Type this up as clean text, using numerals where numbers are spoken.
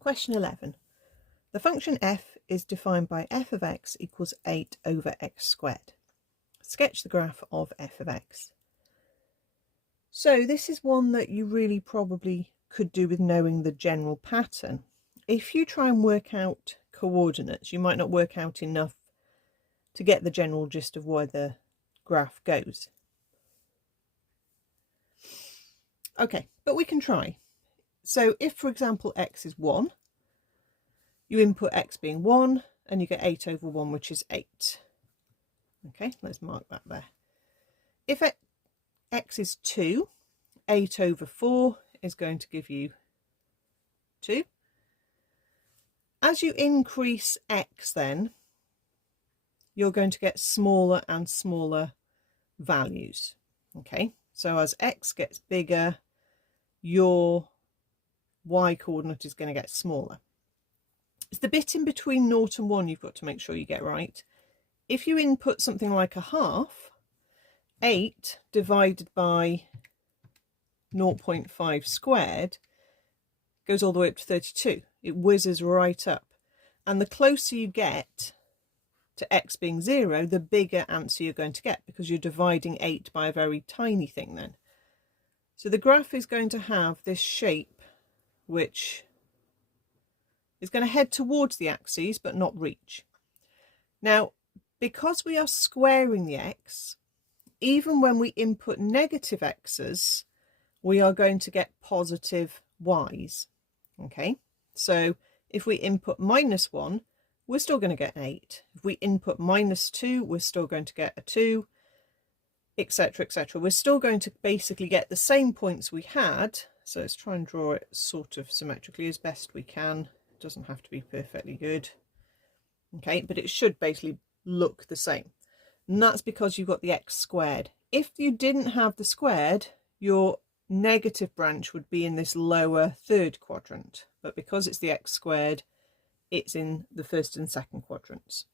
Question 11. The function f is defined by f of x equals 8 over x squared. Sketch the graph of f of x. So this is one that you really probably could do with knowing the general pattern. If you try and work out coordinates, you might not work out enough to get the general gist of where the graph goes. Okay, but we can try. So if, for example, x is 1, you input x being 1 and you get 8 over 1, which is 8. Okay, let's mark that there. If x is 2, 8 over 4 is going to give you 2. As you increase x then, you're going to get smaller and smaller values. Okay, so as x gets bigger, your y coordinate is going to get smaller. It's the bit in between 0 and 1 you've got to make sure you get right. If you input something like a half, 8 divided by 0.5 squared goes all the way up to 32. It whizzes right up. And the closer you get to x being 0, the bigger answer you're going to get, because you're dividing 8 by a very tiny thing then. So the graph is going to have this shape which is going to head towards the axes but not reach. Now, because we are squaring the x, even when we input negative x's, we are going to get positive y's. Okay, so if we input -1, we're still going to get an 8. If we input -2, we're still going to get a 2, etc, etc. We're still going to basically get the same points we had. So let's try and draw it sort of symmetrically as best we can. It doesn't have to be perfectly good. Okay, but it should basically look the same. And that's because you've got the x squared. If you didn't have the squared, your negative branch would be in this lower third quadrant. But because it's the x squared, it's in the first and second quadrants.